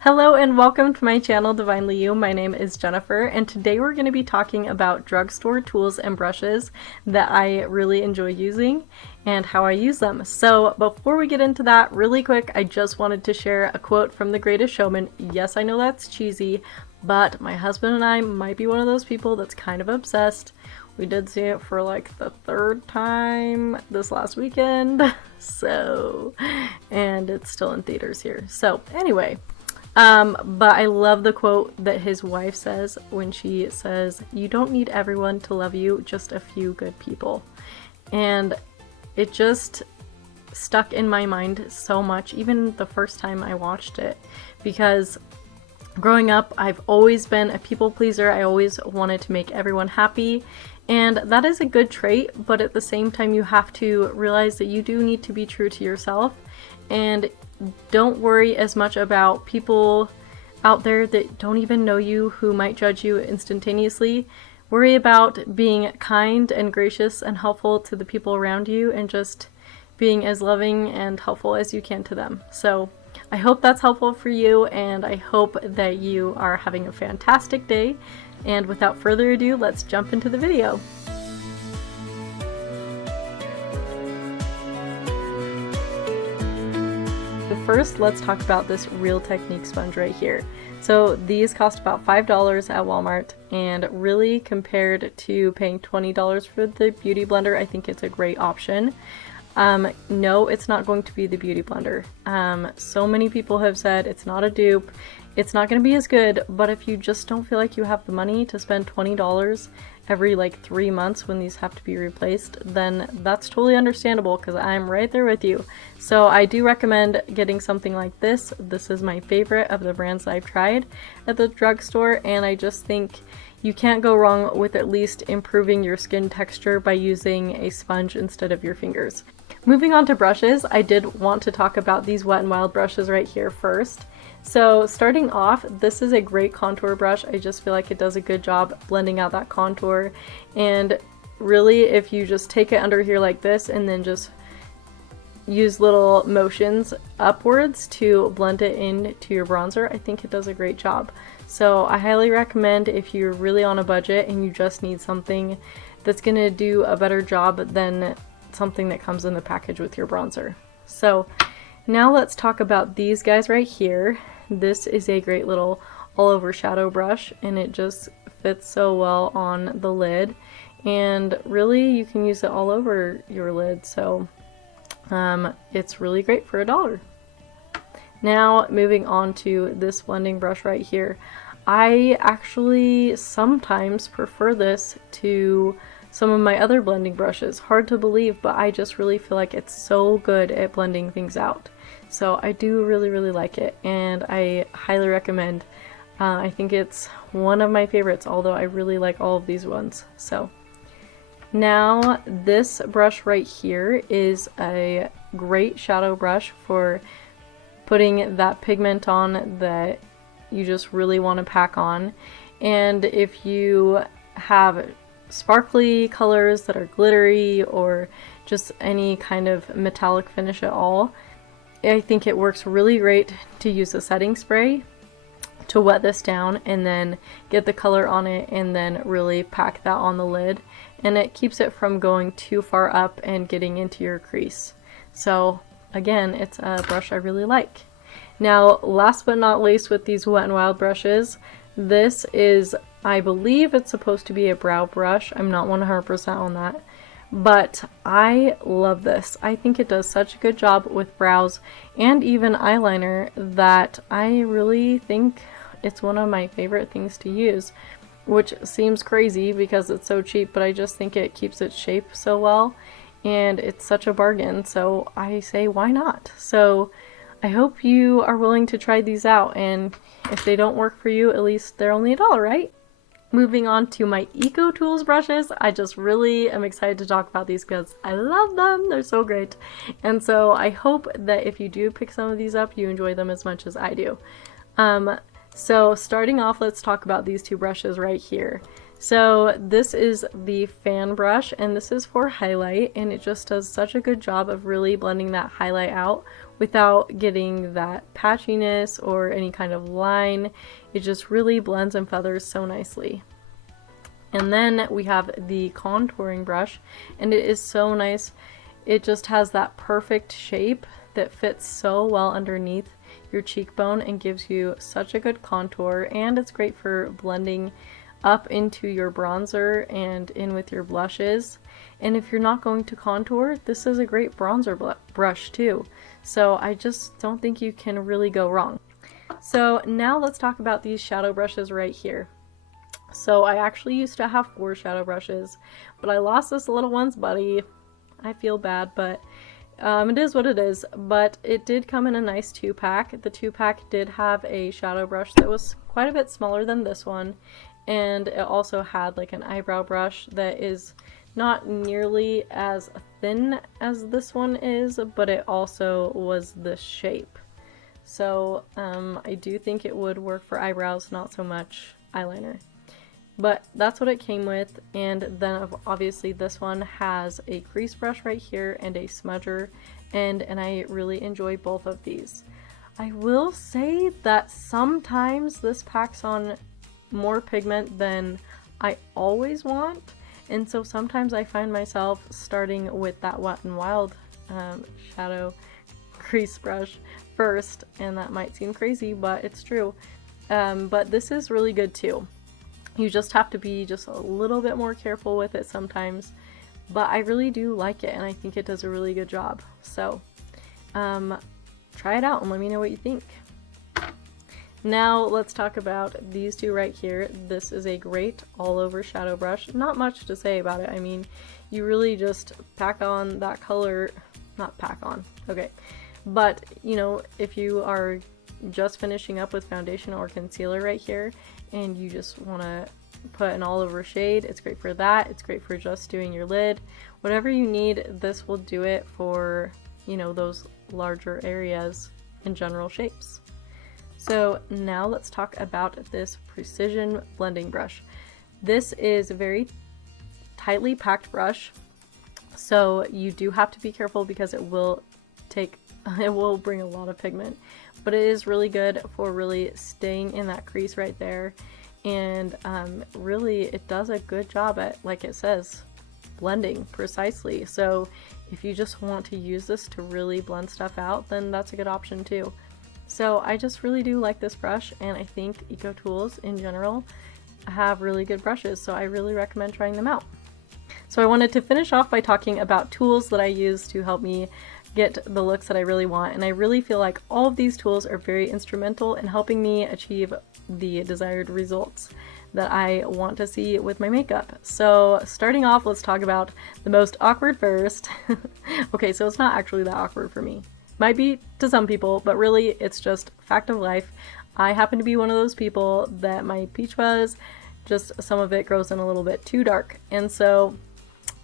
Hello and welcome to my channel, Divinely You. My name is Jennifer, and today we're going to be talking about drugstore tools and brushes that I really enjoy using and how I use them. So before we get into that, really quick, I just wanted to share a quote from The Greatest Showman. Yes, I know that's cheesy, but my husband and I might be one of those people that's kind of obsessed. We did see it for like the third time this last weekend, and it's still in theaters here. So anyway, but I love the quote that his wife says when she says, "You don't need everyone to love you, just a few good people." And it just stuck in my mind so much, even the first time I watched it, because growing up, I've always been a people pleaser. I always wanted to make everyone happy, and that is a good trait, but at the same time, you have to realize that you do need to be true to yourself, and don't worry as much about people out there that don't even know you who might judge you instantaneously. Worry about being kind and gracious and helpful to the people around you, and just being as loving and helpful as you can to them. So I hope that's helpful for you, and I hope that you are having a fantastic day. And without further ado, let's jump into the video. First, let's talk about this Real Technique sponge right here. So these cost about $5 at Walmart, and really compared to paying $20 for the Beauty Blender, I think it's a great option. No, it's not going to be the Beauty Blender. So many people have said it's not a dupe, it's not going to be as good, but if you just don't feel like you have the money to spend $20 every like 3 months when these have to be replaced, then that's totally understandable, because I'm right there with you. So I do recommend getting something like this. This is my favorite of the brands I've tried at the drugstore, and I just think you can't go wrong with at least improving your skin texture by using a sponge instead of your fingers. Moving on to brushes, I did want to talk about these Wet n Wild brushes right here first. So starting off, this is a great contour brush. I just feel like it does a good job blending out that contour, and really if you just take it under here like this and then just use little motions upwards to blend it into your bronzer, I think it does a great job. So I highly recommend, if you're really on a budget and you just need something that's gonna do a better job than something that comes in the package with your bronzer. So now let's talk about these guys right here. This is a great little all over shadow brush, and it just fits so well on the lid, and really you can use it all over your lid, so it's really great for $1. Now moving on to this blending brush right here. I actually sometimes prefer this to some of my other blending brushes. Hard to believe, but I just really feel like it's so good at blending things out. So I do really like it, and I highly recommend. I think it's one of my favorites, although I really like all of these ones. So now this brush right here is a great shadow brush for putting that pigment on that you just really want to pack on. And if you have sparkly colors that are glittery, or just any kind of metallic finish at all, I think it works really great to use a setting spray to wet this down and then get the color on it, and then really pack that on the lid, and it keeps it from going too far up and getting into your crease. So again, it's a brush I really like. Now last but not least, with these Wet n Wild brushes, this is, I believe it's supposed to be a brow brush. I'm not 100% on that, but I love this. I think it does such a good job with brows and even eyeliner that I really think it's one of my favorite things to use, which seems crazy because it's so cheap, but I just think it keeps its shape so well, and it's such a bargain, so I say why not? So I hope you are willing to try these out, and if they don't work for you, at least they're only $1, right? Moving on to my Ecotools brushes, I just really am excited to talk about these because I love them. They're so great. And so I hope that if you do pick some of these up, you enjoy them as much as I do. So starting off, let's talk about these two brushes right here. So this is the fan brush, and this is for highlight, and it just does such a good job of really blending that highlight out without getting that patchiness or any kind of line. It just really blends and feathers so nicely. And then we have the contouring brush, and it is so nice. It just has that perfect shape that fits so well underneath your cheekbone and gives you such a good contour, and it's great for blending up into your bronzer and in with your blushes. And if you're not going to contour, this is a great bronzer brush too. So I just don't think you can really go wrong. So now let's talk about these shadow brushes right here. So I actually used to have 4 shadow brushes, but I lost this little one's buddy. I feel bad, but it is what it is. But it did come in a nice 2-pack. The 2-pack did have a shadow brush that was quite a bit smaller than this one, and it also had like an eyebrow brush that is not nearly as thin as this one is, but it also was this shape. So I do think it would work for eyebrows, not so much eyeliner. But that's what it came with. And then obviously this one has a crease brush right here and a smudger, and I really enjoy both of these. I will say that sometimes this packs on more pigment than I always want, and so sometimes I find myself starting with that Wet n Wild shadow crease brush first, and that might seem crazy, but it's true. But this is really good too. You just have to be just a little bit more careful with it sometimes, but I really do like it, and I think it does a really good job. So try it out and let me know what you think. Now let's talk about these two right here. This is a great all over shadow brush. Not much to say about it. I mean, you really just pack on that color, not pack on, okay. But, you know, if you are just finishing up with foundation or concealer right here, and you just want to put an all over shade, it's great for that. It's great for just doing your lid. Whatever you need, this will do it for, you know, those larger areas and general shapes. So now let's talk about this precision blending brush. This is a very tightly packed brush, so you do have to be careful because it will bring a lot of pigment, but it is really good for really staying in that crease right there, and really it does a good job at, like it says, blending precisely. So if you just want to use this to really blend stuff out, then that's a good option too. So I just really do like this brush, and I think Ecotools in general have really good brushes, so I really recommend trying them out. So I wanted to finish off by talking about tools that I use to help me get the looks that I really want, and I really feel like all of these tools are very instrumental in helping me achieve the desired results that I want to see with my makeup. So starting off, let's talk about the most awkward first. Okay, so it's not actually that awkward for me. Might be to some people, but really it's just fact of life. I happen to be one of those people that my peach fuzz, just some of it grows in a little bit too dark, and so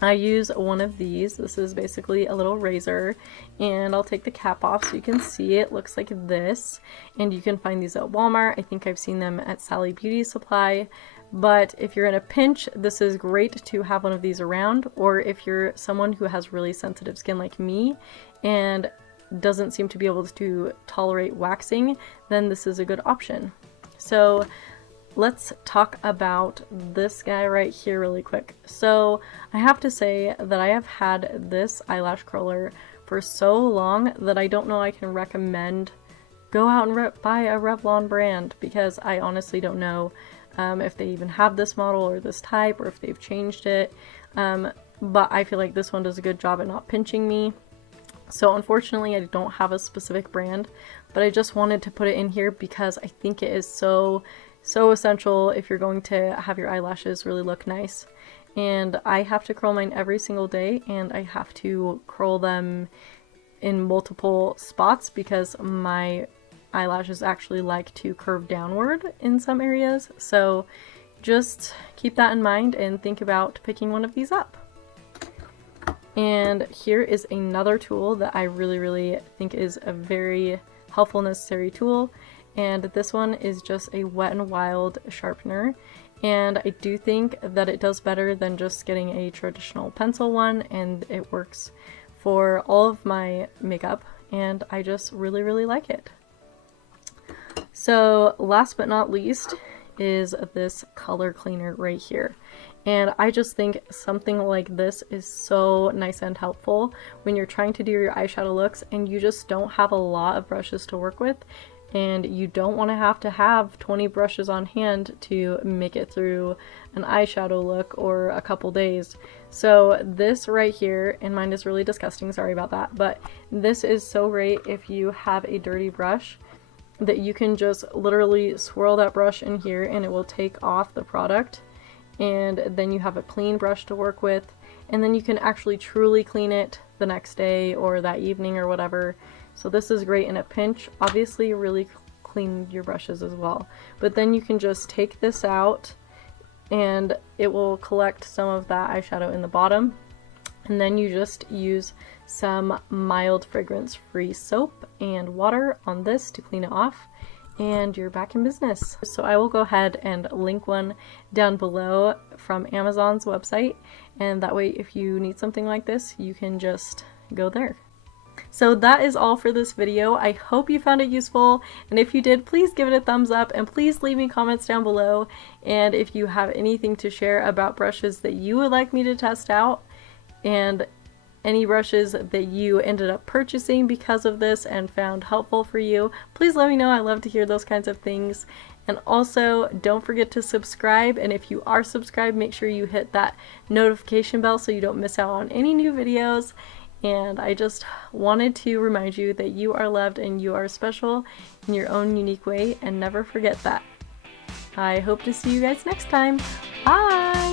I use one of these. This is basically a little razor, and I'll take the cap off so you can see it looks like this, and you can find these at Walmart. I think I've seen them at Sally Beauty Supply, but if you're in a pinch, this is great to have one of these around, or if you're someone who has really sensitive skin like me and doesn't seem to be able to tolerate waxing, then this is a good option. So let's talk about this guy right here really quick. So I have to say that I have had this eyelash curler for so long that I don't know I can recommend go out and buy a Revlon brand, because I honestly don't know if they even have this model or this type, or if they've changed it. But I feel like this one does a good job at not pinching me. So unfortunately I don't have a specific brand, but I just wanted to put it in here because I think it is so essential if you're going to have your eyelashes really look nice. And I have to curl mine every single day, and I have to curl them in multiple spots because my eyelashes actually like to curve downward in some areas. So just keep that in mind and think about picking one of these up. And here is another tool that I really think is a very helpful, necessary tool. And this one is just a Wet n Wild sharpener. and I do think that it does better than just getting a traditional pencil one, and it works for all of my makeup, and I just really, really like it. So last but not least is this color cleaner right here. And I just think something like this is so nice and helpful when you're trying to do your eyeshadow looks and you just don't have a lot of brushes to work with, and you don't want to have 20 brushes on hand to make it through an eyeshadow look or a couple days. So this right here, and mine is really disgusting, sorry about that, but this is so great if you have a dirty brush that you can just literally swirl that brush in here and it will take off the product, and then you have a clean brush to work with, and then you can actually truly clean it the next day or that evening or whatever. So this is great in a pinch. Obviously really clean your brushes as well, but then you can just take this out and it will collect some of that eyeshadow in the bottom, and then you just use some mild fragrance free soap and water on this to clean it off, and you're back in business. So I will go ahead and link one down below from Amazon's website, and that way if you need something like this you can just go there. So that is all for this video. I hope you found it useful, and if you did, please give it a thumbs up and please leave me comments down below, and if you have anything to share about brushes that you would like me to test out, and any brushes that you ended up purchasing because of this and found helpful for you, please let me know. I love to hear those kinds of things. And also don't forget to subscribe, and if you are subscribed, make sure you hit that notification bell so you don't miss out on any new videos. And I just wanted to remind you that you are loved and you are special in your own unique way, and never forget that. I hope to see you guys next time. Bye!